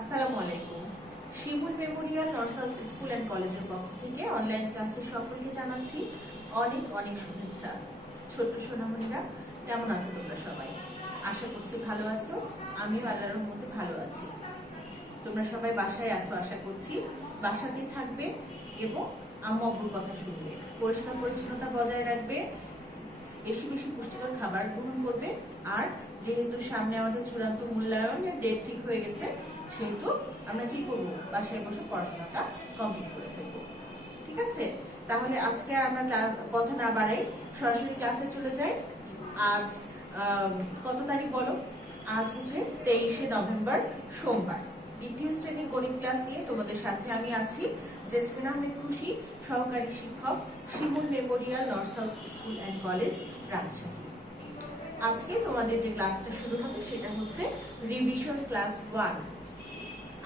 আসসালামু আলাইকুম। শিমুল মেমোরিয়াল নর্সাল স্কুল অ্যান্ড কলেজের পক্ষ থেকে অনলাইন ক্লাসে সকলকে জানাচ্ছি অনেক অনেক শুভেচ্ছা। ছোট্ট সোনামণিরা, কেমন আছো তোমরা সবাই? আশা করছি ভালো আছো। আমিও আল্লাহর রহমতে ভালো আছি। তোমরা সবাই বাসায় আছো আশা করছি। বাসাতেই থাকবে এবং আম্মু আব্বুর কথা শুনবে, পরিষ্কার পরিচ্ছন্নতা বজায় রাখবে, বেশি বেশি পুষ্টিকর খাবার গ্রহণ করবে। আর যেহেতু সামনে আমাদের চূড়ান্ত মূল্যায়নের ডেট ঠিক হয়ে গেছে, সেহেতু আমরা কি করবো, বাসায় বসে পড়াশোনাটা কমপ্লিট করে ফেলবো। ঠিক আছে, তাহলে আজকে আর আমরা কথা না বাড়াই, সরাসরি ক্লাসে চলে যাই। আজ কত তারিখ বলো? আজ হচ্ছে 23শে নভেম্বর, সোমবার। দ্বিতীয় শ্রেণীর গণিত ক্লাস নিয়ে তোমাদের সাথে আমি আছি, জেসমিন আহমেদ খুশি, সহকারী শিক্ষক, শিমুল মেমোরিয়াল নর্সাল স্কুল অ্যান্ড কলেজ, রাজশাহী। আজকে তোমাদের যে ক্লাসটা শুরু হবে সেটা হচ্ছে রিভিশন ক্লাস 1।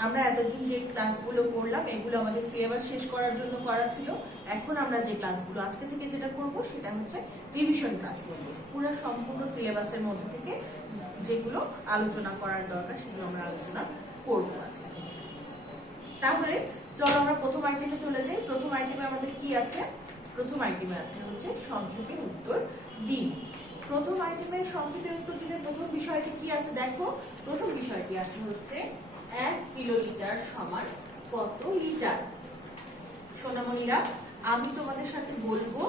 আমরা এতদিন যে ক্লাসগুলো করলাম এগুলো আমাদের সিলেবাস শেষ করার জন্য করা ছিল। এখন আমরা যে ক্লাসগুলো আজকে থেকে যেটা করব সেটা হচ্ছে রিভিশন ক্লাস করব। পুরো সম্পূর্ণ সিলেবাসের মধ্যে থেকে যেগুলো আলোচনা করার দরকার সেগুলো আমরা আলোচনা করব আজকে। তাহলে চলো আমরা প্রথম আইটেমে চলে যাই। প্রথম আইটেমে আমাদের কি আছে? প্রথম আইটেমে আছে হচ্ছে সংক্ষেপে উত্তর দিন। প্রথম আইটেমের সংক্ষেপে উত্তর দিনের প্রথম বিষয়টি কি আছে দেখো। প্রথম বিষয়টি আছে হচ্ছে 1 কিলোলিটার সমান কত লিটার। সোনামণিরা, আমি তোমাদের সাথে বলবো,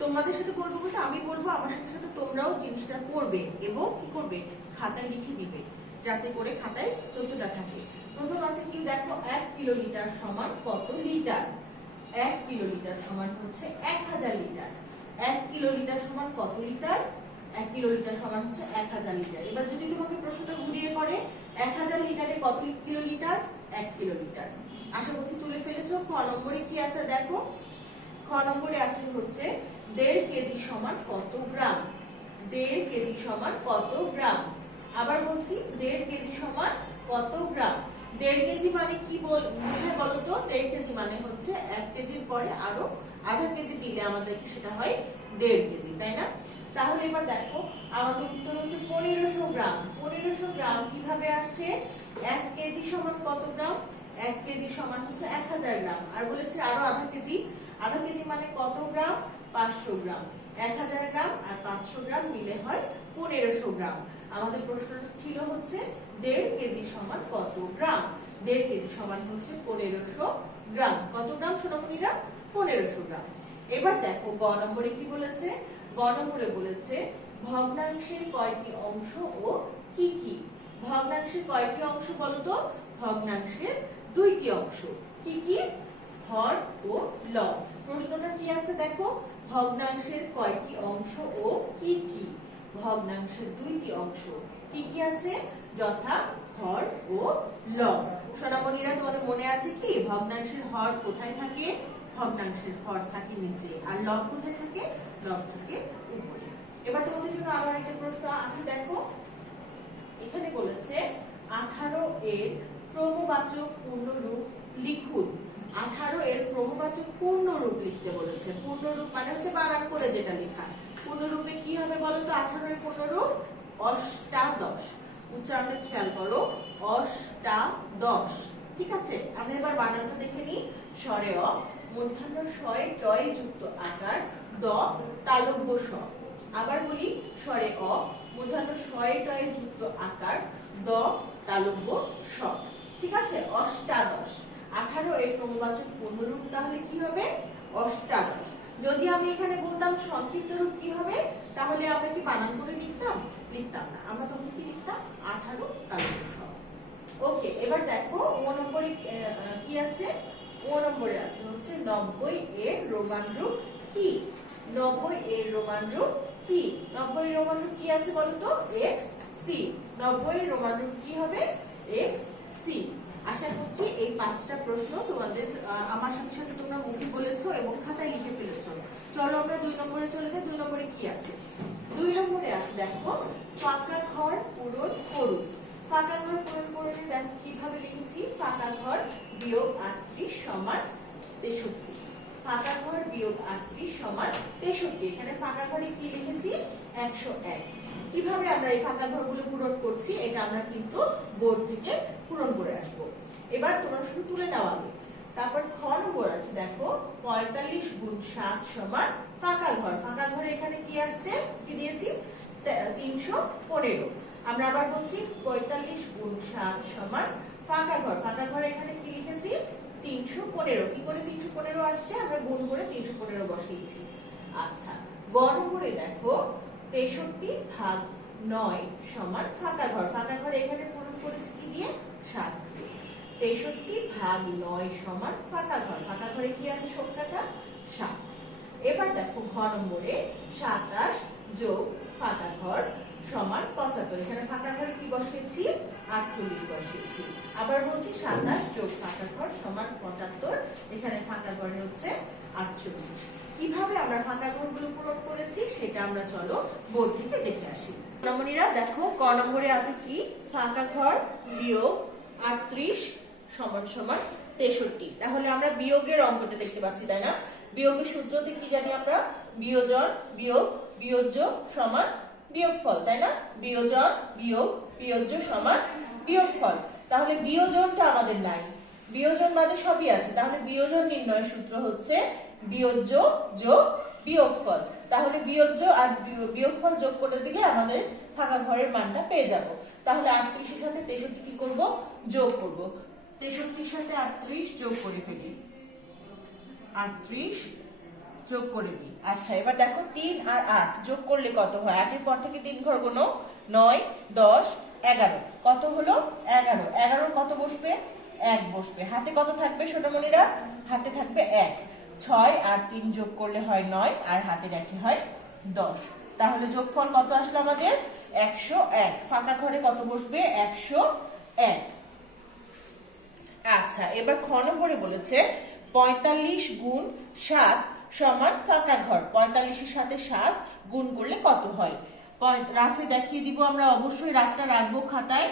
তোমাদের সাথে বলবো বলতে আমি বলবো, আমার সাথে সাথে তোমরাও জিনিসটা করবে এবং কি করবে, খাতায় লিখে দিবে, যাতে করে খাতায় তথ্যটা থাকে। প্রথম আছে কি দেখো, 1 কিলোলিটার সমান কত লিটার। 1 কিলোলিটার সমান হচ্ছে 1000 লিটার। 1 কিলোলিটার সমান কত লিটার? 1 কিলোলিটার সমান হচ্ছে 1000 লিটার। এবার যদি তোমাকে প্রশ্নটা ঘুরিয়ে করে 1000 লিটারে কত কিলোলিটার? 1 কিলোলিটার। আশা করছি তুলে ফেলেছো। খ নম্বরে কি আছে দেখো। খ নম্বরে আছে হচ্ছে 1.5 কেজি সমান কত গ্রাম। 1.5 কেজি সমান কত গ্রাম। আবার বলছি 1.5 কেজি সমান কত গ্রাম। 1.5 কেজি মানে কি বুঝে বলো তো? 1.5 কেজি মানে হচ্ছে 1 কেজির পরে আরো আধা কেজি দিলে আমাদেরকে সেটা হয় 1.5 কেজি, তাই না? তাহলে এবার দেখো আমাদের উত্তর হচ্ছে 1500 গ্রাম। 1500 গ্রাম কিভাবে আসছে? 1 কেজি সমান কত গ্রাম? 1 কেজি সমান হচ্ছে 1000 গ্রাম। আর বলেছে আরো আধা কেজি। আধা কেজি মানে কত গ্রাম? 500 গ্রাম। 1000 গ্রাম আর 500 গ্রাম মিলে হয় 1500 গ্রাম। আমাদের প্রশ্নটা ছিল হচ্ছে 1.5 কেজি সমান কত গ্রাম। 1.5 কেজি সমান হচ্ছে 1500 গ্রাম। কত গ্রাম সোনামণিরা? 1500 গ্রাম। এবার দেখো গ নম্বরে কি বলেছে। গ নম্বরে বলেছে ভগ্নাংশের কয়টি অংশ ও কি কি। ভগ্নাংশের কয়টি অংশ বলতো? ভগ্নাংশের 2টি অংশ। কি কি? হর ও লব। প্রশ্নটা কি আছে দেখো, ভগ্নাংশের কয়টি অংশ ও কি কি। ভগ্নাংশের 2টি অংশ। কি কি আছে? যথা হর ও লব। সোনামণিরা, তোমাদের মনে আছে কি ভগ্নাংশের হর কোথায় থাকে? ভগ্নাংশের হর থাকে নিচে, আর লব কোথায় থাকে? লব থাকে উপরে। এবার তোমাদের জন্য আবার একটা প্রশ্ন আছে দেখো। এখানে বলেছে 18 এর ক্রমবাচক পূর্ণরূপ লিখুন। 18 এর ক্রমবাচক পূর্ণরূপ লিখতে বলেছে। পূর্ণরূপ মানে হচ্ছে বানান করে যেটা লেখা। পূর্ণরূপে কি হবে বলো তো? 18 এর পূর্ণরূপ অষ্টাদশ। উচ্চারণে খেয়াল করো, অষ্টাদশ। ঠিক আছে, আমরা এবার বানানটা দেখে নিই। স্বরে অ, মূর্ধন্য শয়ে টয় যুক্ত আকার দ তালব্য স। আবার বলি, স্বরে অ, মূর্ধন্য শয়ে টয়ে যুক্ত আকার দ তালব্য স। ঠিক আছে, অষ্টাদশ। 18 এর ক্রমবাচক পূর্ণরূপ তাহলে কি হবে? অষ্টাদশ। যদি আমি এখানে বলতাম সংক্ষিপ্ত রূপ কি হবে, তাহলে আমরা কি বানান করে লিখতাম? লিখতাম না। আমরা তখন কি লিখতাম? 18 তালব্য স। ওকে, এবার দেখো ও নম্বরে কি আছে। ও নম্বরে আছে হচ্ছে 90 এর রোমান রূপ কি। 90 এর রোমান রূপ কি? 90 এর রোমান রূপ কি আছে বলতো? X C. 90 এর রোমান রূপ কি হবে? X C. আশা করছি এই 5টা প্রশ্ন তোমাদের আমার সাথে সাথে তোমরা মুখে বলেছো এবং খাতায় লিখে ফেলেছো। চলো আমরা 2 নম্বরে চলে যাই। 2 নম্বরে কি আছে? 2 নম্বরে আছে দেখো, ফাঁকা ঘর পূরণ করুন। ফাঁকা ঘর পূরণ করে দেখো কিভাবে লিখেছি। ফাঁকা ঘর বিয়োগ 38 সমান 63। ফাঁকা ঘর বিয়োগ 38 সমান 63। এখানে ফাঁকা ঘরে কি লিখেছি? 101। কিভাবে আমরা এই ফাঁকা ঘরগুলো পূরণ করছি এটা আমরা কিন্তু বোর্ড থেকে পূরণ করে আসব। এবার তোমরা শুধু তুলে নাও আগে। তারপর খ নম্বর আছে, দেখো 45 গুণ 7 সমান ফাঁকা ঘর। ফাঁকা ঘরে এখানে কি আসছে, কি দিয়েছি, 315। আমরা আবার বলছি 45 গুণ 7 সমান ফাঁকা ঘর। ফাঁকা ঘরে এখানে কি লিখেছি, 315। কি করে 315 আসছে, আমরা গুণ করে 315 বসিয়েছি। আচ্ছা, গ নম্বরে দেখো 63 ভাগ 9 সমান ফাঁকা ঘর। ফাঁকা ঘর এখানে পূরণ করেছি কি দিয়ে, 7 দিয়ে। 63 ভাগ 9 সমান ফাঁকা ঘর। ফাঁকা ঘরে কি আছে, সংখ্যাটা 7। এবার দেখো ঘ নম্বরে 27 যোগ ফাঁকা ঘর সমান 75। এখানে ফাঁকা ঘরে কি বসিয়েছি, 48 বসিয়েছি। আবার বলছি 27 যোগ ফাঁকা ঘর সমান 75। এখানে ফাঁকা ঘরে হচ্ছে 48। কিভাবে আমরা ফাঁকা ঘরগুলো পূরণ করেছি সেটা আমরা চলো বোর্ড থেকে দেখে আসি। নমনীরা দেখো ক নম্বরে আছে কি, ফাঁকা ঘর বিয়োগ 38 সমান সমান 63। তাহলে আমরা বিয়োগের অঙ্কটা দেখতে পাচ্ছি, তাই না? বিয়োগের সূত্র থেকে কি জানি আমরা, বিয়োজন বিয়োগ বিয়োজ্য সমান বিয়োগফল, তাই না? বিয়োজন বিয়োগ বিয়োজ্য সমান বিয়োগফল। তাহলে বিয়োজনটা আমাদের নাই, বিয়োজন বাদে সবই আছে। তাহলে বিয়োজন নির্ণয়ের সূত্র হচ্ছে বিয়োজ্য যোগ বিয়োগফল। তাহলে বিয়োজ্য আর বিয়োগফল যোগ করে দিলে আমাদের ফাঁকা ঘরের মানটা পেয়ে যাব। তাহলে 38 এর সাথে 63 কি করব, যোগ করব। 63 এর সাথে 38 যোগ করে ফেলি, 38 যোগ করে দিই। আচ্ছা, এবার দেখো 3 আর 8 যোগ করলে কত হয়, 8 এর পর থেকে 3 ঘর গুনো, 9 10 11। কত হলো, 11। 11 কত বসবে, 1 বসবে। হাতে কত থাকবে সোনামণিরা, হাতে থাকবে 1। 6 আর 3 যোগ করলে হয় 9, আর হাতে রেখে হয় 10। তাহলে যোগফল কত আসলো আমাদের, 101। ফাঁকা ঘরে কত বসবে, 101। আচ্ছা, এবার খ নম্বরে বলেছে 45 গুণ 7 সমান ফাঁকা ঘর। 45 এর সাথে 7 গুণ করলে কত হয়, রাফে দেখিয়ে দিব আমরা, অবশ্যই রাফটা রাখবো খাতায়।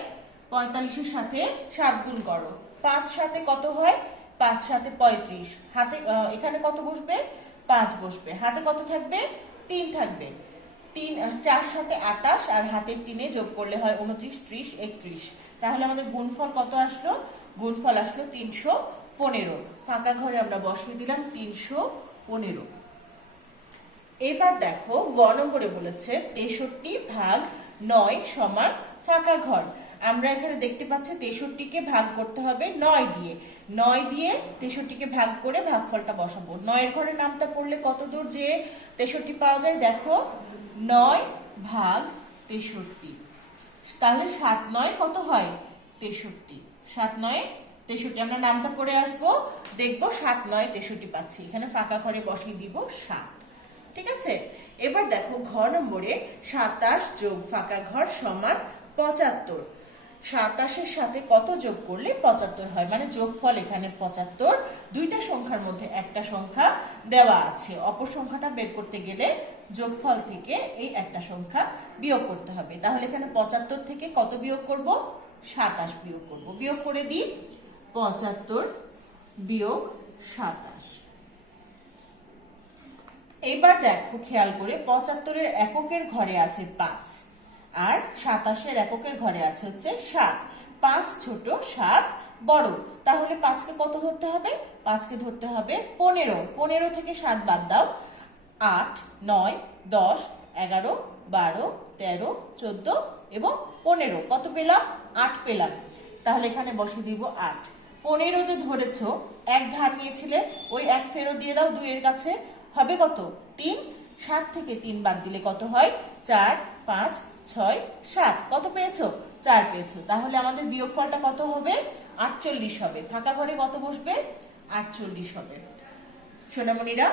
45 এর সাথে 7 গুণ করো, 5 সাথে কত হয়, 5 সাথে 35। হাতে এখানে কত বসবে, 5 বসবে। হাতে কত থাকবে, 3 থাকবে। 3 4 সাথে 28, আর হাতের 3 যোগ করলে হয় 29 30 31। তাহলে আমাদের গুণফল কত আসলো, গুণফল আসলো 315। ফাঁকা ঘরে আমরা বসিয়ে দিলাম 315। এবার দেখো গ নম্বরে বলেছে 63 ভাগ 9 সমান ফাঁকা ঘর। আমরা এখানে দেখতে পাচ্ছি 63 কে ভাগ করতে হবে 9 দিয়ে। 9 দিয়ে 63 কে ভাগ করে ভাগফলটা বসাবো। 9 এর ঘরে নামটা পড়লে কত দূর যে 63 পাওয়া যায়, দেখো 9 ভাগ 63। তাহলে 7 9 কত হয়, 63। 7 9 63। আমরা নামটা করে আসবো, দেখবো 7 9 63 পাচ্ছি। এখানে ফাঁকা ঘরে বসিয়ে দিব 7। ঠিক আছে। এবার দেখো ঘ নম্বরে 27 যোগ ফাঁকা ঘর সমান 75। 27 এর সাথে কত যোগ করলে 75 হয়, মানে যোগফল এখানে 75। দুইটা সংখ্যার মধ্যে একটা সংখ্যা দেওয়া আছে, অপর সংখ্যাটা বের করতে গেলে যোগফল থেকে এই একটা সংখ্যা বিয়োগ করতে হবে। তাহলে এখানে 75 থেকে কত বিয়োগ করব, 27 বিয়োগ করব। বিয়োগ করে দিই, 75 বিয়োগ 27। এবার দেখো খেয়াল করে, 75 এর এককের ঘরে আছে 5, আর 27 এর এককের ঘরে আছে হচ্ছে 7। 5 ছোট 7 বড়। তাহলে 5 কে কত ধরতে হবে, 5 কে ধরতে হবে 15। 15 থেকে 7 বাদ দাও, 8 9 10 11 12 13 14 এবং 15। কত পেলাম, 8 পেলাম। তাহলে এখানে বসিয়ে দিব 8। 15 যে ধরেছো, এক ধার নিয়েছিলে, ওই এক ফেরত দিয়ে দাও 2 এর কাছে, হবে কত, 3। 7 থেকে 3 বাদ দিলে কত হয়, 4 5 6 7। কত পেয়েছো, 4 পেয়েছো। তাহলে আমাদের বিয়োগফলটা কত হবে, 48 হবে। ফাঁকা ঘরে কত বসবে, 48 হবে। সোনামণিরা,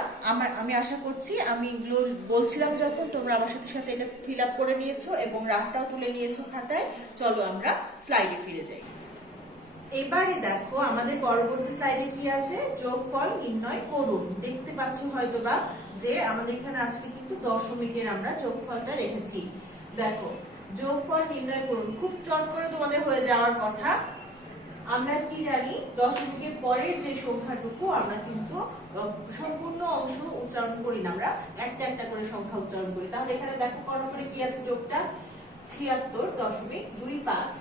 আমি আশা করছি আমি এগুলো বলছিলাম যখন, তোমরা আমার সাথে সাথে এটা ফিল আপ করে নিয়েছো এবং রাফটাও তুলে নিয়েছো খাতায়। চলো আমরা স্লাইডে ফিরে যাই। এবারে দেখো আমাদের পরবর্তী স্লাইডে কি আছে, যোগফল নির্ণয় করুন। দেখতে পাচ্ছ হয়তোবা যে আমাদের এখানে আজকে কিন্তু দশমিকের আমরা যোগফলটা রেখেছি। দেখো যোগফল নির্ণয় করুন, খুব চট করে তোমাদের হয়ে যাওয়ার কথা। আমরা কি জানি, দশমিকের পরের যে সংখ্যাটুকু আমরা কিন্তু সম্পূর্ণ অংশ উচ্চারণ করি না, আমরা একটা একটা করে সংখ্যা উচ্চারণ করি। তাহলে এখানে দেখো কত করে কি আছে যোগটা, 76.25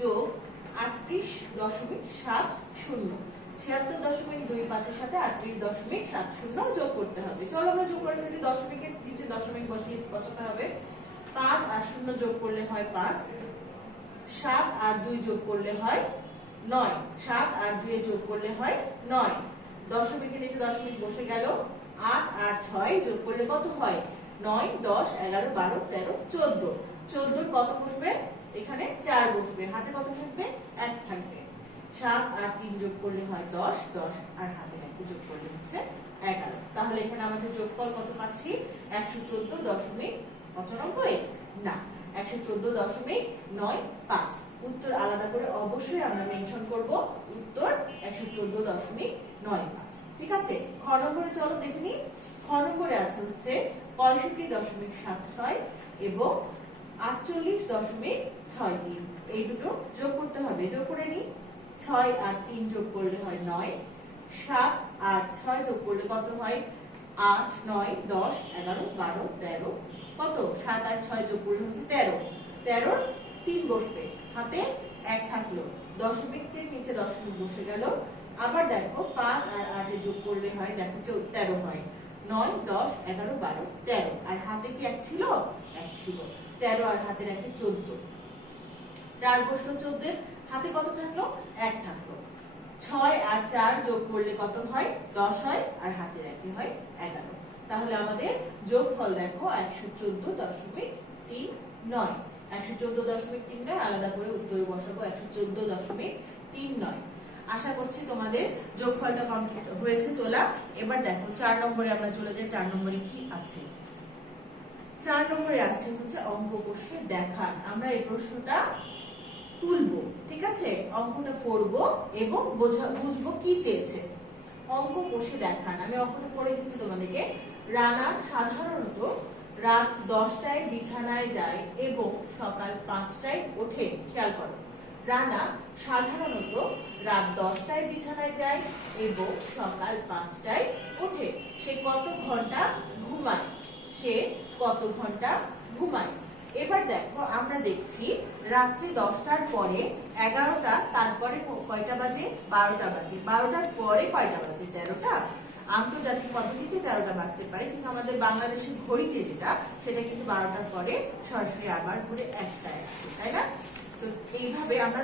যোগ 38.70। 76.25 এর সাথে 38.70 যোগ করতে হবে। চলো আমরা যোগ করে ফেলি। দশমিকের নিচে দশমিক বসাতে হবে। 5 আর 0 যোগ করলে হয় 5, 7 আর 2 যোগ করলে হয় 9, 7 আর 2 যোগ করলে হয় 9। দশমিকের নিচে দশমিক বসে গেল। 8 আর 6 যোগ করলে কত হয়? 9, 10, 11, 12, 13, 14। 14 কত বসবে? এখানে 4 বসবে। হাতে কত থাকবে? 1 থাকবে। 7 আর 3 যোগ করলে হয় 10, 10 আর হাতে 1 যোগ করলে হচ্ছে 11। তাহলে এখানে আমাদের যোগফল কত পাচ্ছি? 114.95 না, 114.95। উত্তর আলাদা করে অবশ্যই আমরা মেনশন করব। উত্তর 114.95। ঠিক আছে। খ নম্বরে চলো দেখে নিই। খ নম্বরে আছে হচ্ছে 65.76 এবং 48.63। এই দুটো যোগ করতে হবে। যোগ করে নিই। 6 আর 3 যোগ করলে হয় 9, 7 আর 6 যোগ করলে কত হয়? 8, 9, 10, 11, 12, 13। কত? 7 আর 6 যোগ করলে হচ্ছে 13। 13 3 বসবে। হাতে 1 থাকলো। দশমিকের নিচে দশমিক বসে গেল। আবার দেখো 5 আর 8 যোগ করলে হয়, দেখো 13 হয়। 9, 10, 11, 12, 13। আর হাতে কি 1 ছিল? 1 ছিল। 13 আর হাতের 1 14। 4 বসলো 14, হাতে কত থাকলো? 1 থাকলো। 6 আর 4 যোগ করলে কত হয়? 10 হয়। আর হাতের 1 হয় 11। তাহলে আমাদের যোগফল দেখো 114.39। 114.39 আলাদা করে উত্তরে বসাবো 114.39। আশা করছি তোমাদের যোগফলটা কমপ্লিট হয়েছে তোলা। এবার দেখো 4 নম্বরে আমরা চলে যাই। 4 নম্বরে কি আছে? 4 নম্বরে আছে হচ্ছে অঙ্ক কষে দেখান। আমরা এই প্রশ্নটা তুলবো। ঠিক আছে, অঙ্কটা করবো এবং বুঝবো কি চেয়েছে। অঙ্ক কষে দেখান। আমি অঙ্কটা করে দিচ্ছি তোমাদেরকে। রানা সাধারণত রাত 10টায় বিছানায় যায় এবং সকাল 5টায় ওঠে। খেয়াল করো, রানা সাধারণত রাত 10টায় বিছানায় যায় এবং সকাল 5টায় ওঠে। সে কত ঘন্টা ঘুমায়? সে কত ঘন্টা ঘুমায়? এবার দেখো আমরা দেখছি রাত্রি 10টার পরে 11টা, তারপরে কয়টা বাজে? 12টা বাজে। 12টার পরে কয়টা বাজে? 13টা। আন্তর্জাতিক পদ্ধতিতে 13টা বাজতে পারে, কিন্তু আমাদের বাংলাদেশের ঘড়িতে যেটা, সেটা কিন্তু 12টার পরে সরাসরি আবার ঘুরে 1টায় আসে, তাই না? তো এইভাবে আমরা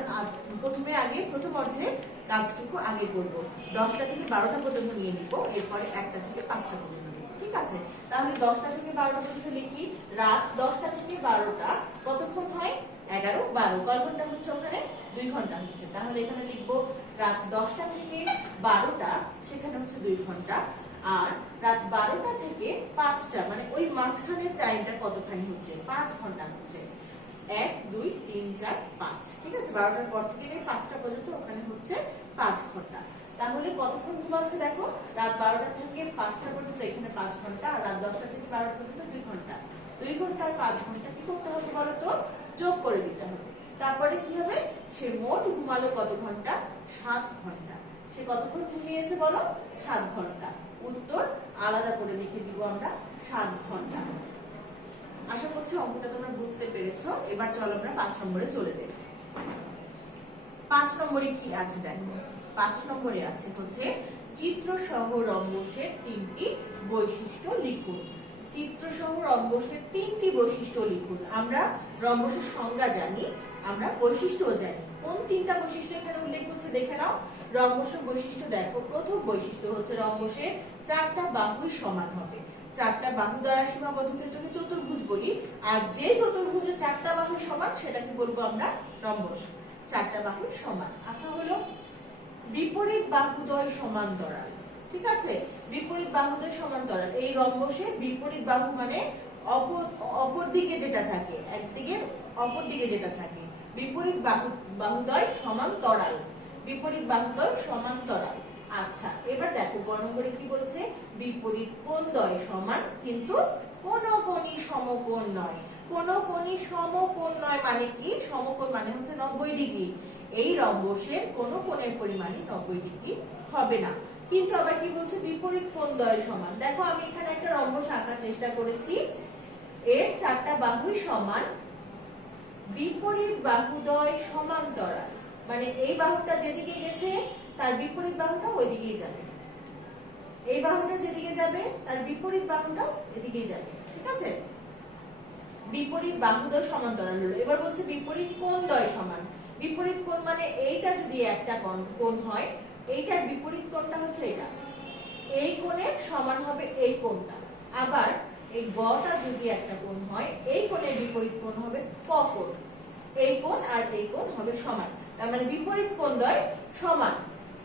প্রথমে আগে প্রথম অর্ধের কাজটুকু আগে করবো। 10টা থেকে 12টা পর্যন্ত নিয়ে নিব, এরপরে 1টা থেকে 5টা পর্যন্ত নিব। ঠিক আছে, তাহলে 10টা থেকে 12টা পর্যন্ত লিখি। রাত 10টা থেকে 12টা কতক্ষণ হয়? 11, 12। কয় ঘন্টা হচ্ছে ওখানে? 2 ঘন্টা হচ্ছে। তাহলে এখানে লিখবো রাত 10টা থেকে 12টা, সেখানে হচ্ছে 2 ঘন্টা। আর রাত 12টা থেকে 5টা, মানে ওই মাঝখানের টাইমটা কতখানি হচ্ছে? 5 ঘন্টা হচ্ছে। 1, 2, 3, 4, 5। ঠিক আছে, 12টার পর থেকে 5টা পর্যন্ত ওখানে হচ্ছে 5 ঘন্টা। তাহলে কতক্ষণ ঘুমাচ্ছে দেখো? রাত 12টা থেকে 5টা পর্যন্ত এখানে 5 ঘন্টা, আর রাত 10টা থেকে 12টা পর্যন্ত 2 ঘন্টা। 2 ঘন্টা আর 5 ঘন্টা কি করতে হবে বলো তো? যোগ করে দিতে হবে। তারপরে কি হবে? সে মোট ঘুমালো কত ঘন্টা? 7 ঘন্টা। সে কতক্ষণ ঘুমিয়েছে বলো? 7 ঘন্টা। উত্তর আলাদা করে লিখে দিব আমরা 7 ঘন্টা। আশা করছি অঙ্কটা তোমরা বুঝতে পেরেছো। এবার চলো আমরা 5 নম্বরে চলে যাই। 5 নম্বরে কি আছে দেখো। 5 নম্বরে আছে হচ্ছে চিত্র সহ রম্বসের 3টি বৈশিষ্ট্য লিখুন। চিত্র সহ রম্বসের 3টি বৈশিষ্ট্য লিখুন। আমরা রম্বসের সংজ্ঞা জানি, আমরা বৈশিষ্ট্যও জানি। কোন 3টা বৈশিষ্ট্য এখানে উল্লেখ করছে দেখে নাও। রম্বসের বৈশিষ্ট্য দেখো, প্রথম বৈশিষ্ট্য হচ্ছে রম্বসের 4টা বাহুই সমান হবে। 4টা বাহু দ্বারা সীমাবদ্ধ ক্ষেত্রকে চতুর্ভুজ বলি, আর যে চতুর্ভুজের 4টা বাহু সমান সেটাকে বলবো আমরা রম্বস। 4টা বাহু সমান। আচ্ছা হলো বিপরীত বাহুদ্বয় সমান্তরাল। ঠিক আছে, বিপরীত বাহুদ্বয় সমান্তরাল। এই রম্বসের বিপরীত বাহু মানে অপর দিকে যেটা থাকে, একদিকে অপর দিকে যেটা থাকে। বিপরীত বাহুদ্বয় সমান্তরাল। বিপরীত বাহুদ্বয় সমান্তরাল। আচ্ছা, এবার দেখো গ নম্বরে কি বলছে? বিপরীত কোণদ্বয় সমান, কিন্তু কোন কোণই সমকোণ নয়। কোন কোণই সমকোণ নয় মানে কি? সমকোণ মানে হচ্ছে 90 ডিগ্রি। এই রম্বসের কোন কোণের পরিমাণই 90 ডিগ্রি হবে না। কিন্তু আবার কি বলছে? বিপরীত কোণদ্বয় সমান। দেখো আমি এখানে একটা রম্বস আঁকার চেষ্টা করেছি। এর 4টা বাহুই সমান, বিপরীত বাহুদ্বয় সমান্তরাল, মানে এই বাহুটা যেদিকে গেছে তার বিপরীত বাহুটা ওইদিকেই যাবে, এই বাহুটা যেদিকে যাবে তার বিপরীত বাহুটা এদিকেই যাবে, ঠিক আছে। বিপরীত বাহুদ্বয় সমান্তরাল হলো। এবার বলছে বিপরীত কোণদ্বয় সমান। বিপরীত কোণ মানে এইটা যদি একটা কোণ হয়, এইটার বিপরীত কোণটা হচ্ছে এটা, এই কোণের সমান হবে এই কোণটা। আবার এই গটা যদি একটা কোণ হয়, এই কোণের বিপরীত কোণ হবে ক কোণ, এই কোণ আর এই কোণ হবে সমান, তার মানে বিপরীত কোণদ্বয় সমান।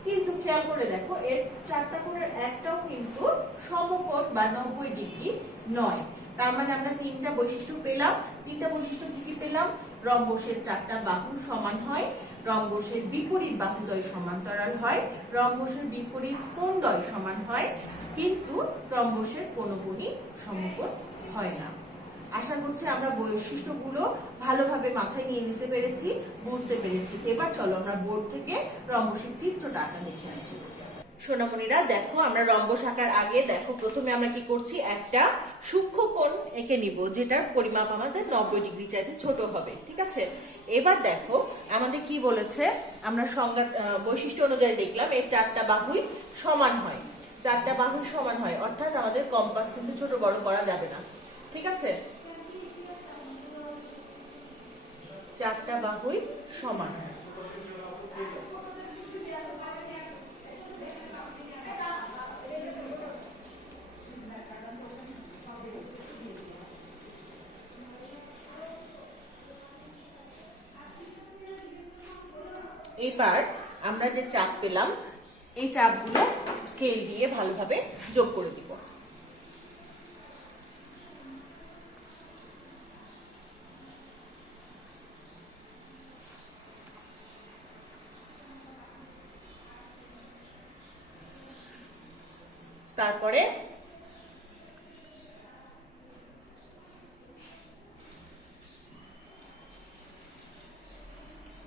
কিন্তু খেয়াল করে দেখো, এর চারটা কোণের একটাও কিন্তু সমকোণ বা 90 ডিগ্রি নয়। তার মানে আমরা তিনটা বৈশিষ্ট্য পেলাম। তিনটা বৈশিষ্ট্য কি কি পেলাম? রম্বসের চারটা বাহু সমান হয়, রম্বসের বিপরীত বাহুদ্বয় সমান্তরাল হয়, রম্বসের বিপরীত কোণদ্বয় সমান হয়, কিন্তু রম্বসের কোনো কোণই সমকোণ হয় না। আশা করছি আমরা বৈশিষ্ট্যগুলো ভালোভাবে মাথায় নিয়ে নিতে পেরেছি, বুঝতে পেরেছি। এবার চলো আমরা বোর্ড থেকে রম্বসের চিত্রটা দেখে আসি। সোনামণিরা দেখো, আমরা রম্বস আঁকার আগে দেখো প্রথমে আমরা কি করছি, একটা সূক্ষ্ম কোণ এঁকে নিব, যেটার পরিমাপ আমাদের 90 ডিগ্রি চাইতে ছোট হবে, ঠিক আছে। এবার দেখো আমাদের কি বলেছে, আমরা সংজ্ঞা বৈশিষ্ট্য অনুযায়ী দেখলাম এর চারটা বাহুই সমান হয়, চারটা বাহুই সমান হয়, অর্থাৎ আমাদের কম্পাস কিন্তু ছোট বড় করা যাবে না, ঠিক আছে। চারটা বাহুই সমান। এবার আমরা যে চাপ পেলাম, এই চাপগুলো স্কেল দিয়ে ভালোভাবে যোগ করে দিব। তারপরে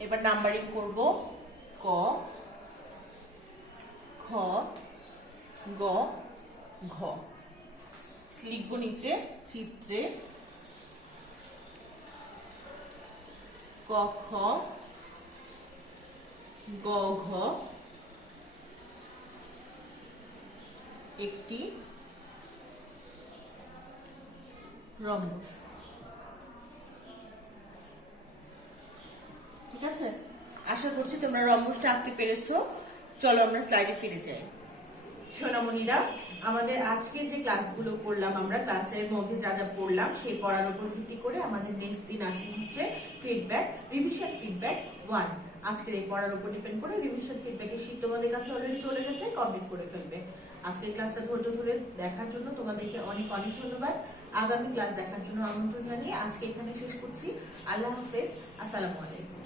এবার নাম্বারিং করব, ক, খ, গ, ঘ। লিখব নিচে চিত্রে ক, খ, গ, ঘ একটি রম্বস, ঠিক আছে। আশা করছি তোমরা রম্বসটা আঁকতে পেরেছো। চলো আমরা স্লাইডে ফিরে যাই। সোনামণিরা, আমাদের আজকের যে ক্লাসগুলো করলাম, আমরা ক্লাসের মধ্যে যা যা পড়লাম সেই পড়ার উপর ভিত্তি করে আমাদের নেক্সট দিন আছে হচ্ছে ফিডব্যাক, রিভিশন ফিডব্যাক 1। আজকের এই পড়ার উপর ডিপেন্ড করে রিভিশন ফিডব্যাকের শীট তোমাদের কাছে অলরেডি চলে গেছে, কমপ্লিট করে ফেলবে। আজকের ক্লাসটা ধৈর্য ধরে দেখার জন্য তোমাদেরকে অনেক অনেক ধন্যবাদ। আগামী ক্লাস দেখার জন্য আমন্ত্রণ জানিয়ে আজকে এখানে শেষ করছি। আল্লাহ হাফেজ, আসসালামু আলাইকুম।